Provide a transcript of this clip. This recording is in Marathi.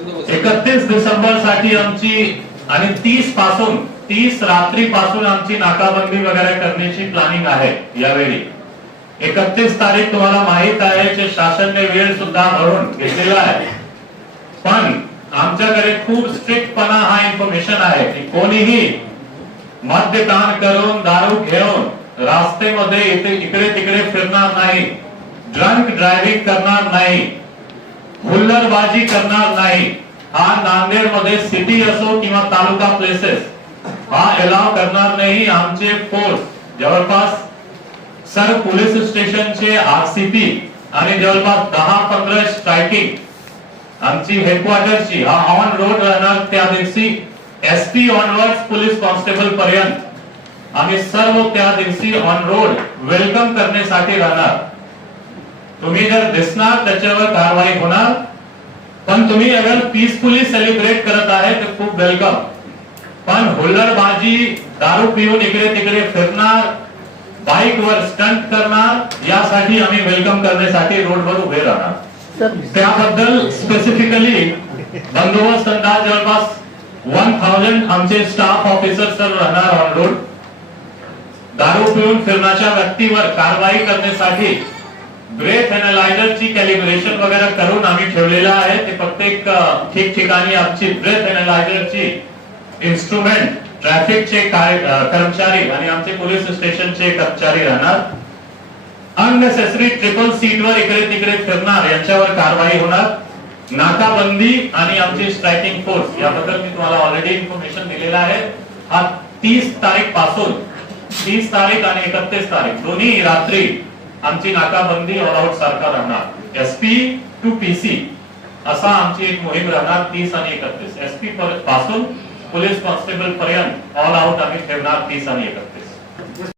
एकतीस डिसेंबरसाठी आमची आणि तीसपासून तीस रात्री पासून आमची नाकाबंदी वगैरे करण्याची प्लॅनिंग आहे यावेळी. एकतीस तारीख तुम्हाला माहीत आहे जे शासनने वेळ सुद्धा भरून घेतलेला आहे. पण आमच्याकडे खूप स्ट्रिक्टपणा हा इन्फॉर्मेशन आहे की कोणीही मद्यपान करून दारू घेऊन रास्तेमध्ये इथे इकडे तिकडे फिरणार नाही ड्रंक ड्रायव्हिंग करणार नाही. हुल्लरबाजी करणार नाही. हा नांदेडमध्ये सिटी असो किंवा तालुका प्लेसेस हा अलाव करणार नाही आमचे फोर्स जवळपास सर पोलीस स्टेशनचे आरसीपी आणि जवळपास दहा पंधरा स्ट्रायकिंग आमची हेडक्वार्टरची हा ऑन रोड राहणार त्या दिवशी एसपी ऑनवर्ड पोलीस कॉन्स्टेबल पर्यंत. आम्ही सर्व त्या दिवशी ऑन रोड वेलकम करण्यासाठी राहणार. तुम्ही जर दिसणार त्याच्यावर कारवाई होणार पण तुम्ही अगर पीसफुली सेलिब्रेट करत आहे तर खूप वेलकम पण हुल्लडबाजी दारू पिऊन इकडे तिकडे फिरणार बाईक वर स्टंट करणार यासाठी आम्ही वेलकम करण्यासाठी रोडवर उभे राहणार. त्याबद्दल स्पेसिफिकली बंदोबस्त अंदाज जवळपास वन थाउजंड आमचे स्टाफ ऑफिसर सर राहणार ऑन रोड दारू पिऊन फिरण्याच्या व्यक्तीवर कारवाई करण्यासाठी ब्रेथ ची कॅलिब्रेशन वगैरे करून आम्ही ठेवलेलं आहे. ते प्रत्येक ठिकठिकाणी आमची ब्रेथ ची इन्स्ट्रुमेंट ट्रॅफिकचे काय- कर्मचारी आणि आमचे पोलीस स्टेशनचे कर्मचारी राहणार. अननेसेसरी ट्रिपल सीट वर इकडे तिकडे फिरणार यांच्यावर कारवाई होणार. नाकाबंदी आणि आमची स्ट्रायकिंग फोर्स याबद्दल मी तुम्हाला ऑलरेडी इन्फॉर्मेशन दिलेलं आहे. हा तीस तारीखपासून तीस तारीख आणि एकतीस तारीख दोन्ही रात्री आमची नाकाबंदी ऑल आउट सारखा राहणार. एसपी टू पीसी असा आमची एक मोहीम राहणार तीस आणि एकतीस. एसपी पासून पोलीस कॉन्स्टेबल पर्यंत ऑल आउट आम्ही ठेवणार तीस आणि एकतीस.